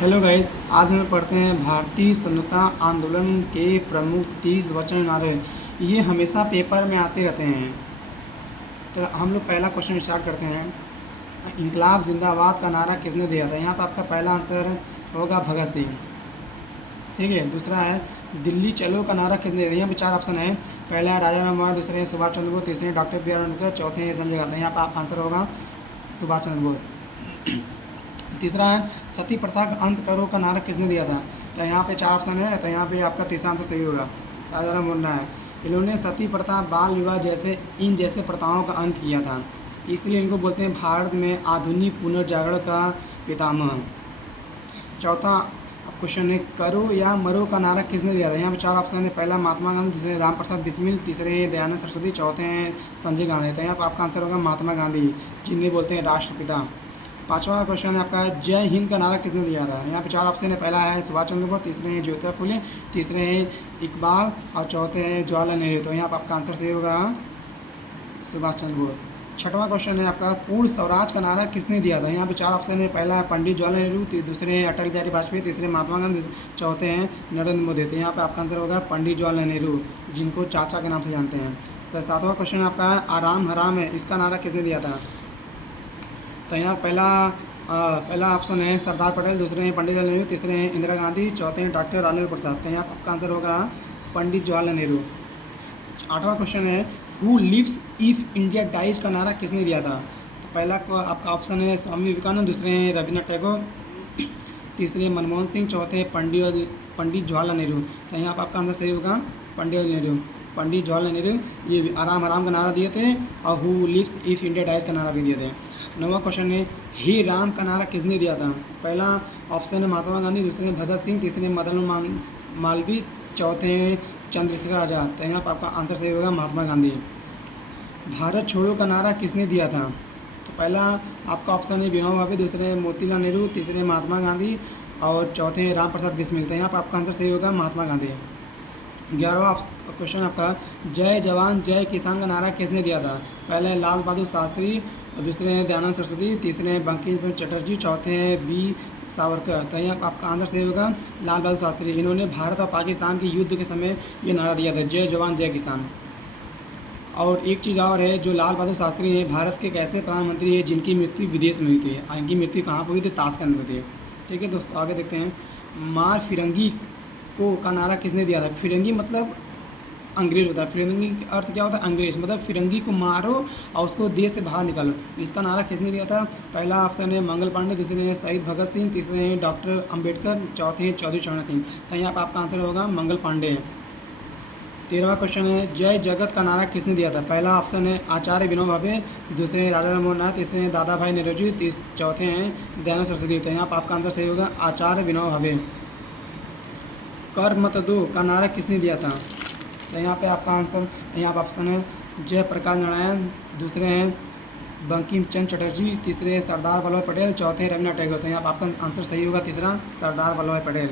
Hello guys, आज हम पढ़ते हैं भारतीय स्वतंत्रता आंदोलन के प्रमुख 30 वचन नारे। ये हमेशा पेपर में आते रहते हैं। तो हम लोग पहला क्वेश्चन स्टार्ट करते हैं। इनकलाब जिंदाबाद का नारा किसने दिया था? यहाँ पर आपका पहला आंसर होगा भगत सिंह। ठीक है। दूसरा है दिल्ली चलो का नारा किसने दिया? यहाँ पे 4 ऑप्शन है। पहला है राजा राम मोहन, दूसरे है सुभाष चंद्र बोस, तीसरे डॉक्टर बी आर अम्बेडकर, चौथे है संजय गांधी। यहाँ पर आंसर होगा सुभाष चंद्र बोस। तीसरा है सती प्रथा का अंत करो का नारा किसने दिया था? तो यहाँ पे 4 ऑप्शन है। तो यहाँ पे आपका तीसरा आंसर सही होगा, राजा राम मोहन राय। इन्होंने सती प्रथा, बाल विवाह जैसे प्रथाओं का अंत किया था, इसलिए इनको बोलते हैं भारत में आधुनिक पुनर्जागरण का पितामह। चौथा क्वेश्चन है करो या मरो का नारा किसने दिया था? यहाँ पे 4 ऑप्शन है। पहला महात्मा गांधी, दूसरे राम प्रसाद बिस्मिल, तीसरे दयानंद सरस्वती, चौथे हैं संजय गांधी। तो यहाँ पर आपका आंसर होगा महात्मा गांधी, जिन्हें बोलते हैं राष्ट्रपिता। पांचवा क्वेश्चन है आपका जय हिंद का नारा किसने दिया था? यहाँ पे 4 ऑप्शन है। पहला है सुभाष चंद्र बोस, तीसरे हैं ज्योतिबा फुले, तीसरे हैं इकबाल और चौथे हैं जवाहरलाल नेहरू। तो यहाँ पर आपका आंसर सही होगा सुभाष चंद्र बोस। छठवां क्वेश्चन है आपका पूर्ण स्वराज का नारा किसने दिया था? यहाँ पे 4 ऑप्शन है। पहला है पंडित जवाहरलाल नेहरू, दूसरे हैं अटल बिहारी वाजपेयी, तीसरे महात्मा गांधी, चौथे हैं नरेंद्र मोदी। तो यहाँ पे आपका आंसर होगा पंडित जवाहरलाल नेहरू, जिनको चाचा के नाम से जानते हैं। तो सातवां क्वेश्चन आपका है आराम हराम है, इसका नारा किसने दिया था? तो यहाँ पहला ऑप्शन है सरदार पटेल, दूसरे हैं पंडित जवाहरलाल नेहरू, तीसरे हैं इंदिरा गांधी, चौथे हैं डॉक्टर राजेंद्र प्रसाद। तो यहाँ आपका आंसर होगा पंडित जवाहरलाल नेहरू। आठवां क्वेश्चन है who lives if India dies का नारा किसने दिया था? तो पहला आपका ऑप्शन है स्वामी विवेकानंद, दूसरे हैं रविन्द्रनाथ टैगोर, तीसरे मनमोहन सिंह, चौथे पंडित जवाहरलाल नेहरू। तो यहाँ पर आपका आंसर सही होगा पंडित जवाहरलाल नेहरू। ये आराम आराम का नारा दिए थे और who lives if India dies का नारा भी दिए थे। नौवां क्वेश्चन है हे राम का नारा किसने दिया था? पहला ऑप्शन है महात्मा गांधी, दूसरे हैं भगत सिंह, तीसरे मदन मालवीय, चौथे हैं चंद्रशेखर आज़ाद। तो यहाँ पर आपका आंसर सही होगा महात्मा गांधी। भारत छोड़ो का नारा किसने दिया था? तो पहला आपका ऑप्शन है विनोबा भावे, दूसरे हैं मोतीलाल नेहरू, तीसरे महात्मा गांधी और चौथे हैं राम प्रसाद बिस्मिल। तो यहाँ पर आपका आंसर सही होगा महात्मा गांधी। 11वां क्वेश्चन आपका जय जवान जय किसान का नारा किसने दिया था? पहले लाल बहादुर शास्त्री, दूसरे हैं दयानंद सरस्वती, तीसरे हैं बंकिम चंद्र चटर्जी, चौथे हैं बी सावरकर। तो यहाँ आपका आंसर सही होगा लाल बहादुर शास्त्री। इन्होंने भारत और पाकिस्तान के युद्ध के समय ये नारा दिया था, जय जवान जय किसान। और एक चीज़ और है, जो लाल बहादुर शास्त्री हैं भारत के एक ऐसे प्रधानमंत्री हैं जिनकी मृत्यु विदेश में हुई थी। इनकी मृत्यु कहाँ पर हुई थी? ताशकंद में थी। ठीक है दोस्तों, आगे देखते हैं मार फिरंगी को का नारा किसने दिया था? फिरंगी मतलब अंग्रेज होता है। फिरंगी का अर्थ क्या होता है? अंग्रेज। मतलब फिरंगी को मारो और उसको देश से बाहर निकालो। इसका नारा किसने दिया था? पहला ऑप्शन है मंगल पांडे, दूसरे हैं शहीद भगत सिंह, तीसरे हैं डॉक्टर अंबेडकर, चौथे हैं चौधरी चरण सिंह। तो यहाँ पर आपका आंसर होगा मंगल पांडे। 13वां क्वेश्चन है जय जगत का नारा किसने दिया था? पहला ऑप्शन है आचार्य विनोबा भावे, दूसरे हैं राजा राम मोहन राय, तीसरे हैं दादा भाई नौरोजी, चौथे हैं दयानंद सरस्वती। तो यहाँ पर आपका आंसर सही होगा आचार्य विनोबा भावे। कर मत दो का नारा किसने दिया था? तो यहाँ पे आपका आंसर, यहाँ पर ऑप्शन है जयप्रकाश नारायण, दूसरे हैं बंकिम चंद्र चटर्जी, तीसरे हैं सरदार वल्लभ पटेल, चौथे हैं रविन्द्रनाथ टैगोर। तो यहाँ पर आपका आंसर सही होगा तीसरा, सरदार वल्लभ पटेल।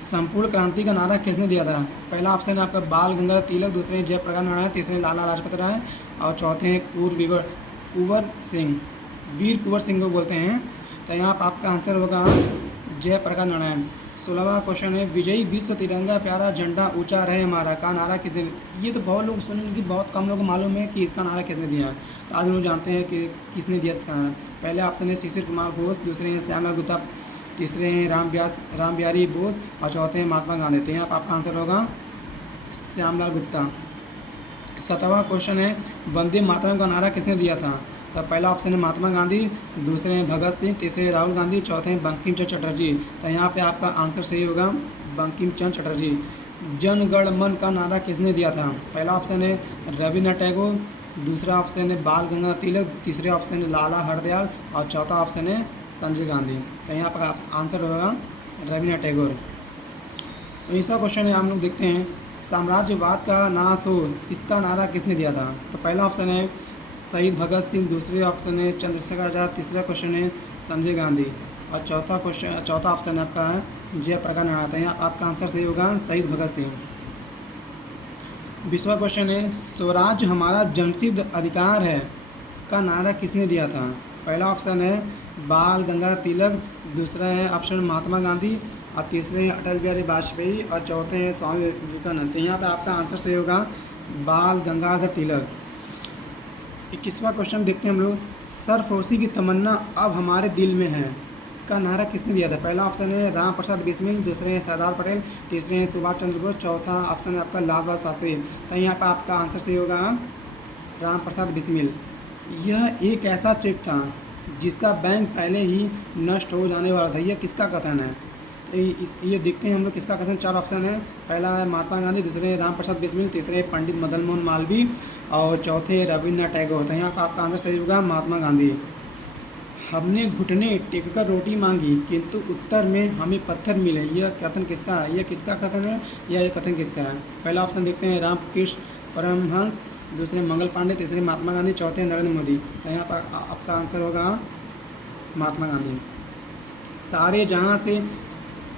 संपूर्ण क्रांति का नारा किसने दिया था? पहला ऑप्शन है आपका बाल गंगाधर तिलक, दूसरे हैं जयप्रकाश नारायण, तीसरे हैं लाला लाजपत राय और चौथे हैं कुंवर सिंह, वीर कुंवर सिंह को बोलते हैं। तो यहाँ पर आपका आंसर होगा जयप्रकाश नारायण। 16वां क्वेश्चन है विजयी विश्व तिरंगा प्यारा झंडा ऊंचा रहे हमारा का नारा किसने? ये तो बहुत लोग सुने लेकिन बहुत कम लोगों को मालूम है कि इसका नारा किसने दिया है। तो आज लोग जानते हैं कि किसने दिया इसका नारा। पहले ऑप्शन है शिशिर कुमार घोष, दूसरे हैं श्यामलाल गुप्ता, तीसरे हैं राम बिहारी बोस और चौथे हैं महात्मा गांधी। तो यहाँ पर आपका आंसर होगा श्यामलाल गुप्ता। 17वां क्वेश्चन है वंदे मातरम का नारा किसने दिया था? तो पहला ऑप्शन है महात्मा गांधी, दूसरे हैं भगत सिंह, तीसरे राहुल गांधी, चौथे हैं बंकिम चंद्र चटर्जी। तो यहाँ पे आपका आंसर सही होगा बंकिम चंद्र चटर्जी। जन गण मन का नारा किसने दिया था? पहला ऑप्शन है रविन्द्रनाथ टैगोर, दूसरा ऑप्शन है बाल गंगाधर तिलक, तीसरे ऑप्शन है लाला हरदयाल और चौथा ऑप्शन है संजय गांधी। तो यहाँ पर आंसर होगा रविन्द्रनाथ टैगोर। 19वां क्वेश्चन है हम लोग देखते हैं साम्राज्यवाद का नाश हो, इसका नारा किसने दिया था? तो पहला ऑप्शन है शहीद भगत सिंह, दूसरे ऑप्शन है चंद्रशेखर आज़ाद, तीसरा क्वेश्चन है संजय गांधी और चौथा ऑप्शन है आपका है जयप्रकाश नारायण। यहाँ आपका आंसर सही होगा शहीद भगत सिंह। 20वां क्वेश्चन है स्वराज हमारा जन्मसिद्ध अधिकार है का नारा किसने दिया था? पहला ऑप्शन है बाल गंगाधर तिलक, दूसरा है ऑप्शन महात्मा गांधी, और तीसरे हैं अटल बिहारी वाजपेयी, और चौथे हैं स्वामी विवेकानंद। तो यहाँ पे आपका आंसर सही होगा बाल गंगाधर तिलक। 21वां क्वेश्चन देखते हैं हम लोग। सरफरोशी की तमन्ना अब हमारे दिल में है का नारा किसने दिया था? पहला ऑप्शन है राम प्रसाद बिस्मिल, दूसरे हैं सरदार पटेल, तीसरे हैं सुभाष चंद्र बोस, चौथा ऑप्शन है आपका लाल बहादुर शास्त्री। तो यहाँ पर आपका आंसर सही होगा राम प्रसाद बिस्मिल। यह एक ऐसा चेक था जिसका बैंक पहले ही नष्ट हो जाने वाला था। यह किसका कथन है? तो ये देखते हैं हम लोग किसका कथन। 4 ऑप्शन है। पहला है महात्मा गांधी, दूसरे हैं राम प्रसाद बिस्मिल, तीसरे पंडित मदन मोहन मालवीय, और चौथे रविन्द्रनाथ टैगोर। तो यहाँ पर आपका आंसर सही होगा महात्मा गांधी। हमने घुटने टेककर रोटी मांगी किंतु उत्तर में हमें पत्थर मिले, यह कथन किसका है? यह किसका कथन है या यह कथन किसका है? पहला ऑप्शन देखते हैं रामकृष्ण परमहंस, दूसरे मंगल पांडे, तीसरे महात्मा गांधी, चौथे नरेंद्र मोदी। तो यहाँ पर आपका आंसर होगा महात्मा गांधी। सारे जहाँ से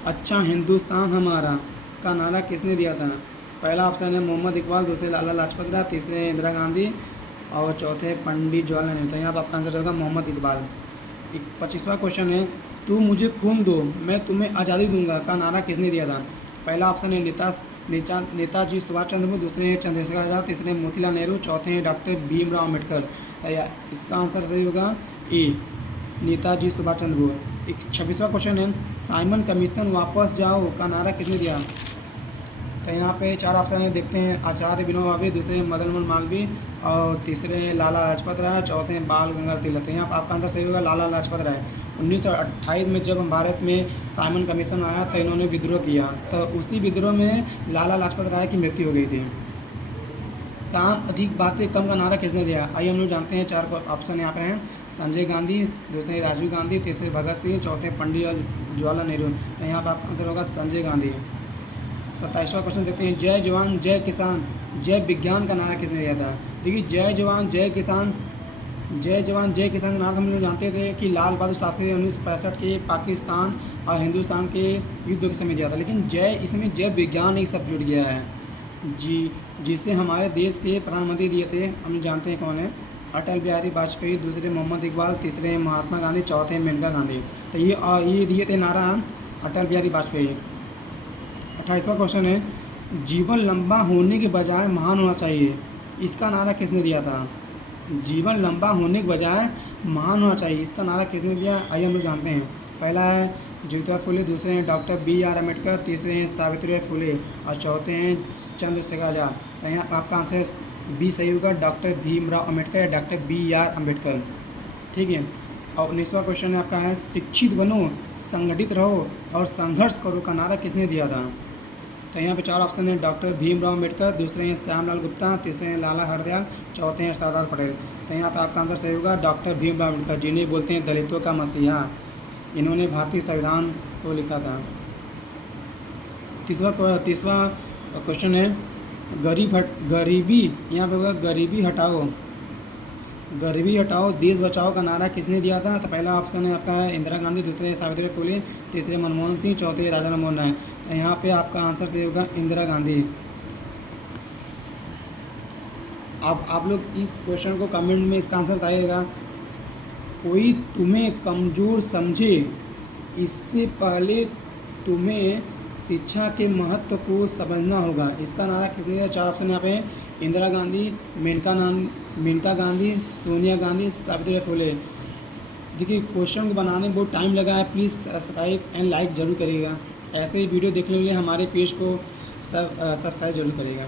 अच्छा हिंदुस्तान हमारा का नारा किसने दिया था? पहला ऑप्शन है मोहम्मद इकबाल, दूसरे लाला लाजपत राय, तीसरे इंदिरा गांधी, और चौथे पंडित जवाहरलाल नेहरू। तो यहाँ पर आपका आंसर होगा मोहम्मद इकबाल। 25वां क्वेश्चन है तू मुझे खून दो मैं तुम्हें आज़ादी दूंगा का नारा किसने दिया था? पहला ऑप्शन है नेताजी सुभाष चंद्र बोस, दूसरे हैं चंद्रशेखर आज़ाद, तीसरे मोतीलाल नेहरू, चौथे हैं डॉक्टर भीमराव अम्बेडकर। इसका आंसर सही होगा ए नेताजी सुभाष चंद्र बोस। 26वां क्वेश्चन है साइमन कमीशन वापस जाओ का नारा किसने दिया? तो यहाँ पे 4 ऑप्शन है देखते हैं आचार्य विनोबा भावे, दूसरे मदन मोहन मालवीय, और तीसरे हैं लाला लाजपत राय, चौथे हैं बाल गंगाधर तिलक। यहाँ पर आपका आंसर सही होगा लाला लाजपत राय। 1928 में जब भारत में साइमन कमीशन आया तो इन्होंने विद्रोह किया, तो उसी विद्रोह में लाला लाजपत राय की मृत्यु हो गई थी। काम अधिक बातें कम का नारा किसने दिया? आइए हम लोग जानते हैं। 4 ऑप्शन यहाँ पर हैं संजय गांधी, दूसरे राजीव गांधी, तीसरे भगत सिंह, चौथे पंडित जवाहरलाल नेहरू। तो यहाँ पर आपका आंसर होगा संजय गांधी। 27वां क्वेश्चन देखते हैं जय जवान जय किसान जय विज्ञान का नारा किसने दिया था? देखिए जय जवान जय किसान का नारा हम लोग जानते थे कि लाल बहादुर शास्त्री ने 1965 के पाकिस्तान और हिंदुस्तान के युद्ध के समय दिया था, लेकिन जय इसमें जय विज्ञान एक शब्द जुड़ गया है जी, जिसे हमारे देश के प्रधानमंत्री दिए थे। हम जानते हैं कौन है, अटल बिहारी वाजपेयी, दूसरे मोहम्मद इकबाल, तीसरे महात्मा गांधी, चौथे मेनका गांधी। तो ये दिए थे नारा अटल बिहारी वाजपेयी। 28वां क्वेश्चन है जीवन लंबा होने के बजाय महान होना चाहिए, इसका नारा किसने दिया था? जीवन लंबा होने के बजाय महान होना चाहिए, इसका नारा किसने दिया? आइए हम लोग जानते हैं। पहला है ज्योतिबा फुले, दूसरे हैं डॉक्टर BR अम्बेडकर, तीसरे हैं सावित्रीबाई फुले, और चौथे हैं चंद्रशेखर आज़ाद। तो यहाँ आपका आंसर बी सही होगा डॉक्टर भीमराव अम्बेडकर या डॉक्टर BR अम्बेडकर। ठीक है। और 19वां क्वेश्चन है आपका है शिक्षित बनो संगठित रहो और संघर्ष करो का नारा किसने दिया था? तो यहाँ पे 4 ऑप्शन है डॉक्टर भीमराव अम्बेडकर, दूसरे हैं श्यामलाल गुप्ता, तीसरे हैं लाला हरदयाल, चौथे हैं सरदार पटेल। तो यहाँ पे आपका आंसर सही होगा डॉक्टर भीमराव अम्बेडकर, जिन्हें बोलते हैं दलितों का मसीहा। इन्होंने भारतीय संविधान को लिखा था। 30वां क्वेश्चन है गरीबी, यहाँ पे होगा गरीबी हटाओ देश बचाओ का नारा किसने दिया था? तो पहला ऑप्शन है आपका इंदिरा गांधी, दूसरे सावित्रीबाई फुले, तीसरे मनमोहन सिंह, चौथे राजा राममोहन राय। तो यहाँ पे आपका आंसर सही होगा इंदिरा गांधी। अब आप लोग इस क्वेश्चन को कमेंट में इसका आंसर बताइएगा। कोई तुम्हें कमज़ोर समझे इससे पहले तुम्हें शिक्षा के महत्व को समझना होगा, इसका नारा किसने दिया? 4 ऑप्शन यहाँ पे हैं इंदिरा गांधी, मेनका गांधी, सोनिया गांधी, सावित्रीबाई फुले। देखिए क्वेश्चन को बनाने में बहुत टाइम लगा है, प्लीज़ सब्सक्राइब एंड लाइक ज़रूर करिएगा। ऐसे ही वीडियो देखने के लिए हमारे पेज को सब्सक्राइब ज़रूर करिएगा।